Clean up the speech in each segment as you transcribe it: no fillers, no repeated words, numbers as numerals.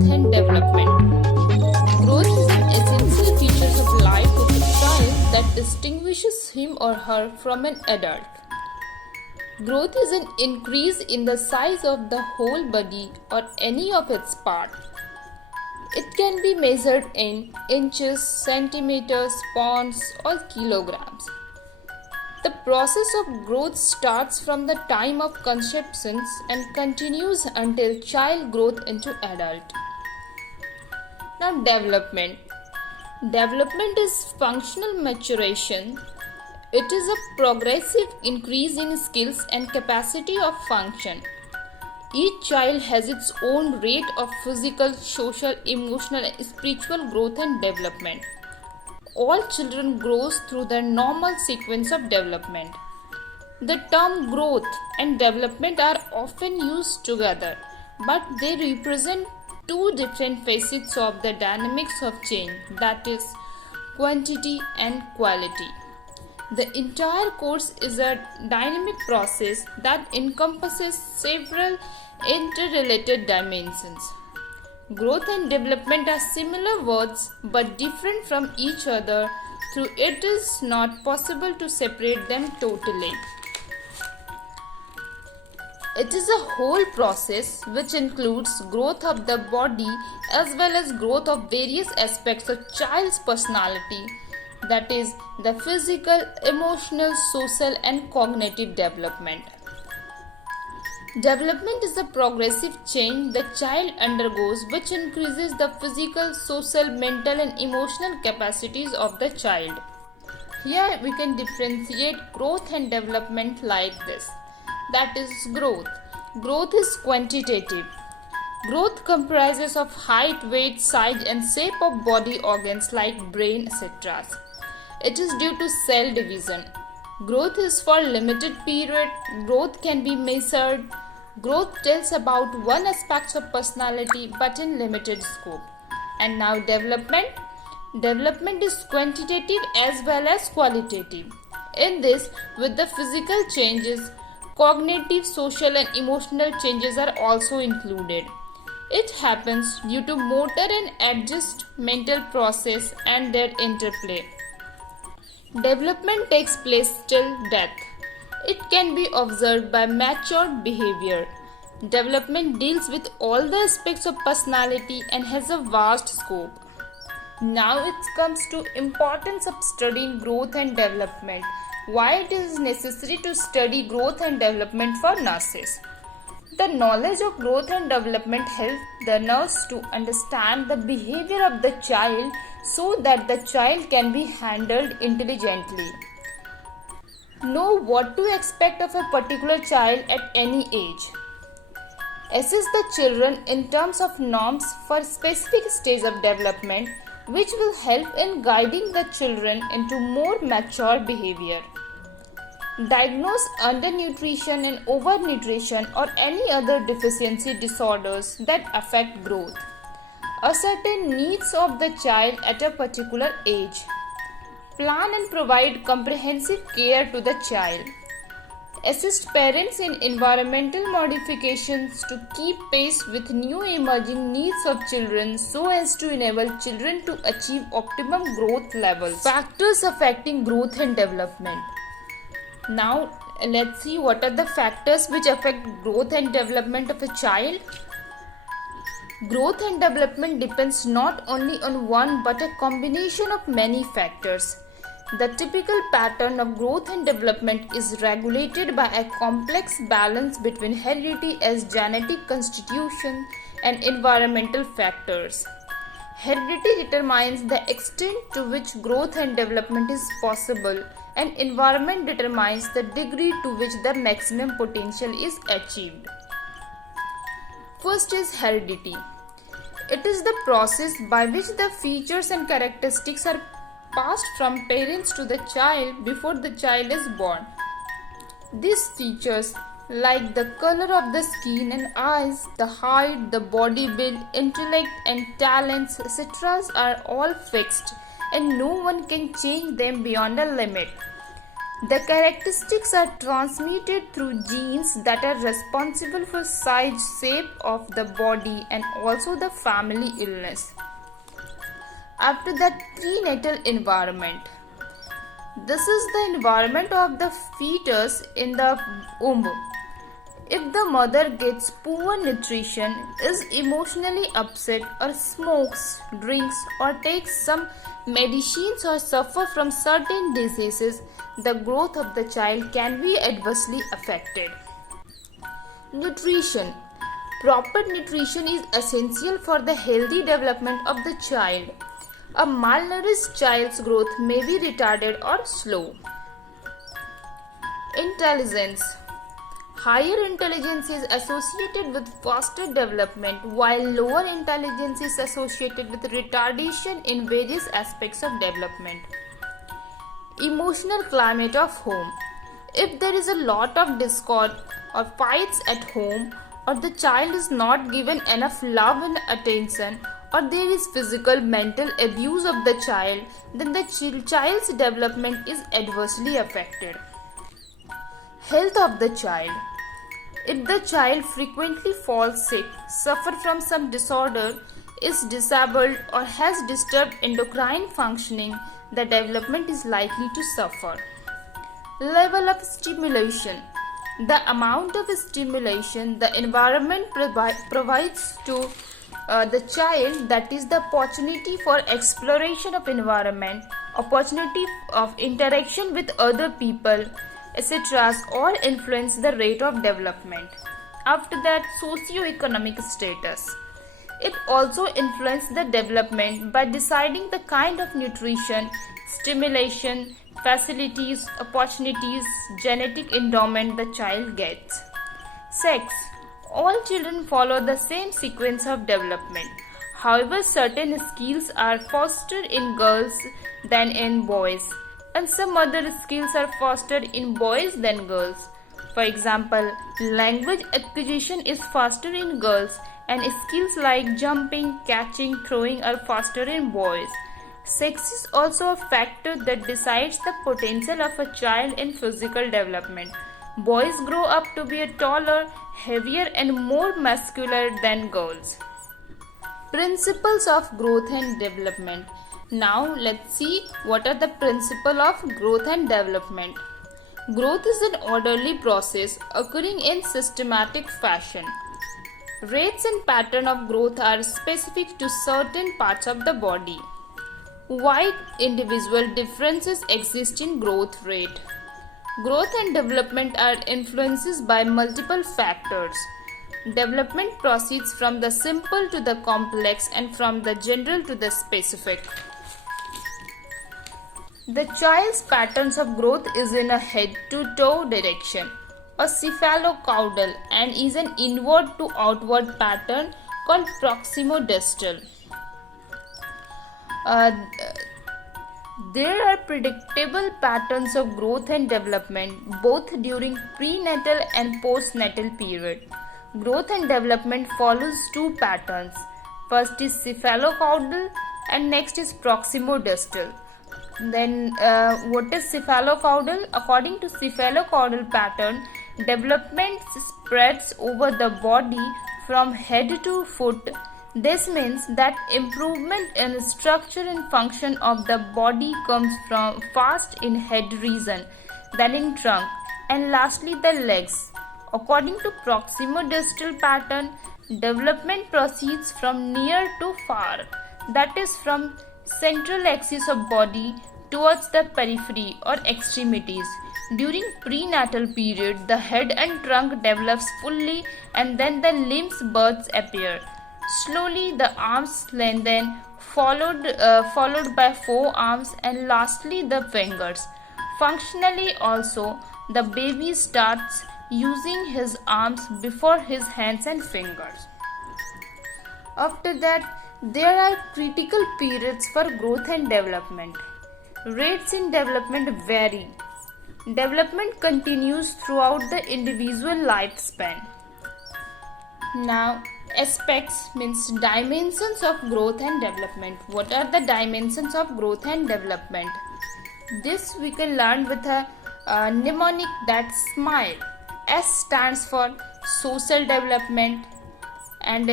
growth and development. Growth is an essential feature of life of a child that distinguishes him or her from an adult. Growth is an increase in the size of the whole body or any of its parts. It can be measured in inches, centimeters, pounds, or kilograms. The process of growth starts from the time of conception and continues until child growth into adult. Now, development. Development is functional maturation. It is a progressive increase in skills and capacity of function. Each child has its own rate of physical, social, emotional, and spiritual growth and development. All children grow through the normal sequence of development. The term growth and development are often used together, but they represent two different facets of the dynamics of change, that is, quantity and quality. The entire course is a dynamic process that encompasses several interrelated dimensions. Growth and development are similar words but different from each other, through it is not possible to separate them totally. It is a whole process which includes growth of the body as well as growth of various aspects of child's personality, that is, the physical, emotional, social, and cognitive development. Development is a progressive change the child undergoes which increases the physical, social, mental, and emotional capacities of the child. Here we can differentiate growth and development like this. That is growth. Growth is quantitative. Growth comprises of height, weight, size, and shape of body organs like brain, etc. It is due to cell division. Growth is for limited period. Growth can be measured. Growth tells about one aspect of personality but in limited scope. And now development. Development is quantitative as well as qualitative. In this, with the physical changes, cognitive, social, and emotional changes are also included. It happens due to motor and adjustmental process and their interplay. Development takes place till death. It can be observed by matured behavior. Development deals with all the aspects of personality and has a vast scope. Now it comes to importance of studying growth and development. Why it is necessary to study growth and development for nurses. The knowledge of growth and development helps the nurse to understand the behavior of the child so that the child can be handled intelligently. Know what to expect of a particular child at any age. Assess the children in terms of norms for specific stage of development, which will help in guiding the children into more mature behavior. Diagnose undernutrition and overnutrition or any other deficiency disorders that affect growth. Ascertain needs of the child at a particular age. Plan and provide comprehensive care to the child. Assist parents in environmental modifications to keep pace with new emerging needs of children so as to enable children to achieve optimum growth levels. Factors affecting growth and development. Now let's see what are the factors which affect growth and development of a child. Growth and development depends not only on one but a combination of many factors. The typical pattern of growth and development is regulated by a complex balance between heredity as genetic constitution and environmental factors. Heredity determines the extent to which growth and development is possible, and environment determines the degree to which the maximum potential is achieved. First is heredity. It is the process by which the features and characteristics are passed from parents to the child before the child is born. These features, like the color of the skin and eyes, the height, the body build, intellect and talents, etc. are all fixed and no one can change them beyond a limit. The characteristics are transmitted through genes that are responsible for size, shape of the body, and also the family illness. After that, prenatal environment. This is the environment of the fetus in the womb. If the mother gets poor nutrition, is emotionally upset, or smokes, drinks, or takes some medicines or suffer from certain diseases, the growth of the child can be adversely affected. Nutrition. Proper nutrition is essential for the healthy development of the child. A malnourished child's growth may be retarded or slow. Intelligence. Higher intelligence is associated with faster development, while lower intelligence is associated with retardation in various aspects of development. Emotional climate of home. If there is a lot of discord or fights at home, or the child is not given enough love and attention, or there is physical mental abuse of the child, then the child's development is adversely affected. Health of the child. If the child frequently falls sick, suffers from some disorder, is disabled, or has disturbed endocrine functioning, the development is likely to suffer. Level of stimulation. The amount of stimulation the environment provides to the child, that is the opportunity for exploration of environment, opportunity of interaction with other people, etc., all influence the rate of development. After that, socio-economic status. It also influences the development by deciding the kind of nutrition, stimulation, facilities, opportunities, genetic endowment the child gets. Sex. All children follow the same sequence of development. However, certain skills are fostered in girls than in boys, and some other skills are fostered in boys than girls. For example, language acquisition is faster in girls, and skills like jumping, catching, throwing are faster in boys. Sex is also a factor that decides the potential of a child in physical development. Boys grow up to be taller, heavier, and more muscular than girls. Principles of growth and development. Now let's see what are the principles of growth and development. Growth is an orderly process occurring in systematic fashion. Rates and pattern of growth are specific to certain parts of the body. Wide individual differences exist in growth rate. Growth and development are influenced by multiple factors. Development proceeds from the simple to the complex and from the general to the specific. The child's patterns of growth is in a head-to-toe direction, a cephalocaudal, and is an inward to outward pattern called proximodistal. There are predictable patterns of growth and development both during prenatal and postnatal period. Growth and development follows two patterns. First is cephalocaudal and next is proximodistal. Then what is cephalocaudal? According to cephalocaudal pattern, development spreads over the body from head to foot. This means that improvement in structure and function of the body comes from first in head region, then in trunk, and lastly the legs. According to proximodistal pattern, development proceeds from near to far, that is from central axis of body towards the periphery or extremities. During prenatal period, the head and trunk develops fully and then the limbs buds appear. Slowly the arms lengthen, followed by forearms and lastly the fingers. Functionally also, the baby starts using his arms before his hands and fingers. After that, there are critical periods for growth and development. Rates in development vary. Development continues throughout the individual lifespan. Now, aspects means dimensions of growth and development. What are the dimensions of growth and development? This we can learn with a Mnemonic that smile. S stands for social development and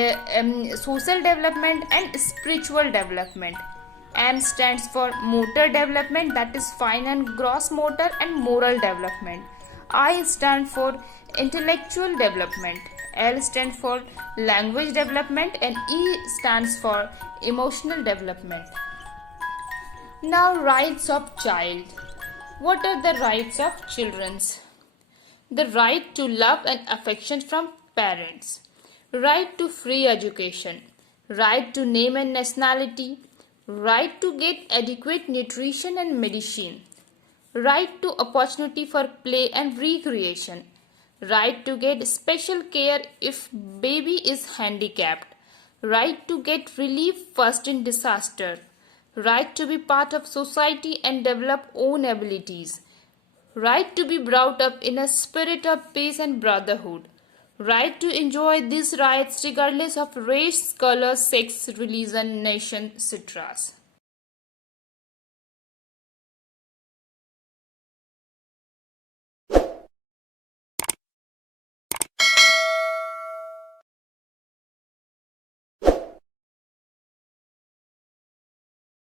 spiritual development. M stands for motor development, that is fine and gross motor and moral development. I stand for intellectual development. L stands for language development and E stands for emotional development. Now, rights of child. What are the rights of children? The right to love and affection from parents, right to free education, right to name and nationality, right to get adequate nutrition and medicine, right to opportunity for play and recreation, right to get special care if baby is handicapped, right to get relief first in disaster, right to be part of society and develop own abilities, right to be brought up in a spirit of peace and brotherhood, right to enjoy these rights regardless of race, color, sex, religion, nation, etc.